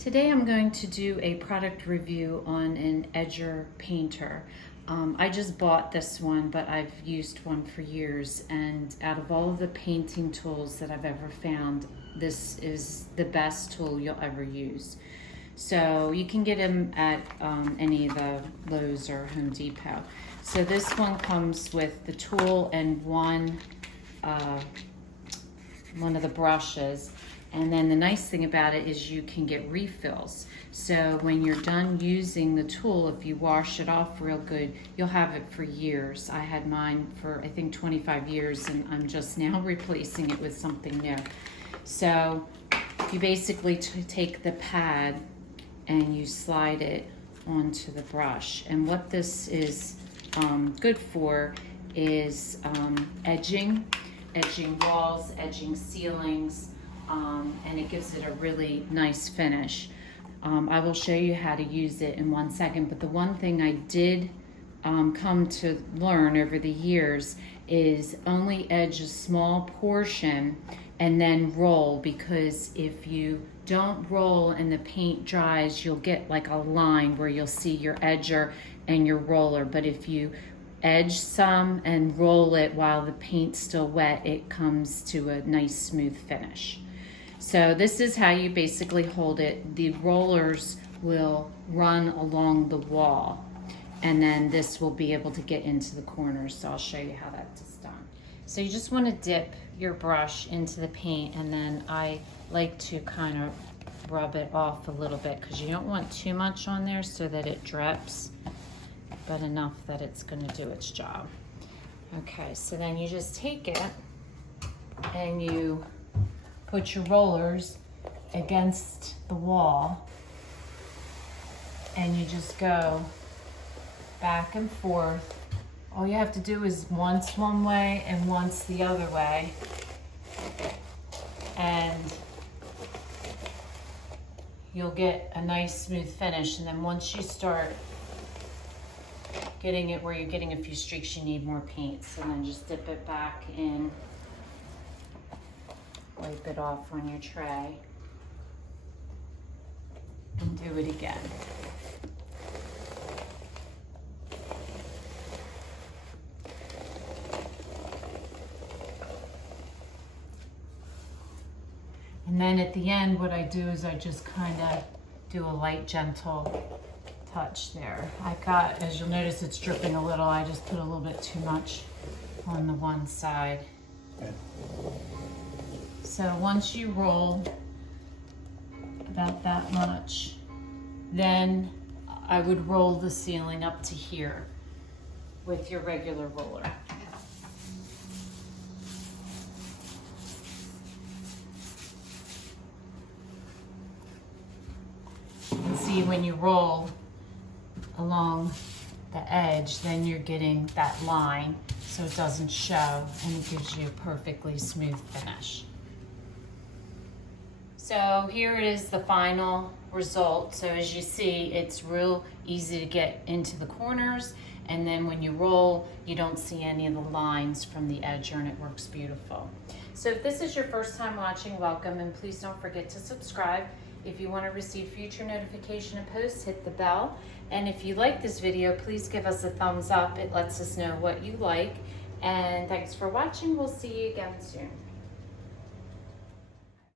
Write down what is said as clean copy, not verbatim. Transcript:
Today I'm going to do a product review on an edger painter. I just bought this one, but I've used one for years, and out of all of the painting tools that I've ever found, this is the best tool you'll ever use. So you can get them at any of the Lowe's or Home Depot. So this one comes with the tool and one of the brushes. And then the nice thing about it is you can get refills. So when you're done using the tool, if you wash it off real good, you'll have it for years. I had mine for I think 25 years, and I'm just now replacing it with something new. So you basically take the pad and you slide it onto the brush. And what this is good for is edging walls, edging ceilings, and it gives it a really nice finish. I will show you how to use it in 1 second, but the one thing I did come to learn over the years is only edge a small portion and then roll, because if you don't roll and the paint dries, you'll get like a line where you'll see your edger and your roller. But if you edge some and roll it while the paint's still wet, it comes to a nice smooth finish. So this is how you basically hold it. The rollers will run along the wall, and then this will be able to get into the corners. So I'll show you how that's done. So you just want to dip your brush into the paint, and then I like to kind of rub it off a little bit, because you don't want too much on there so that it drips, but enough that it's going to do its job. Okay, so then you just take it and you put your rollers against the wall, and you just go back and forth. All you have to do is once one way and once the other way, and you'll get a nice smooth finish. And then once you start getting it where you're getting a few streaks, you need more paint. So then just dip it back in, wipe it off on your tray, and do it again. And then at the end, what I do is I just kind of do a light, gentle touch there. As you'll notice, it's dripping a little. I just put a little bit too much on the one side. Okay. So once you roll about that much, then I would roll the ceiling up to here with your regular roller. And see, when you roll along the edge, then you're getting that line so it doesn't show, and it gives you a perfectly smooth finish. So here is the final result. So as you see, it's real easy to get into the corners, and then when you roll, you don't see any of the lines from the edger, and it works beautiful. So if this is your first time watching, welcome, and please don't forget to subscribe. If you want to receive future notification of posts, hit the bell. And if you like this video, please give us a thumbs up. It lets us know what you like. And thanks for watching. We'll see you again soon.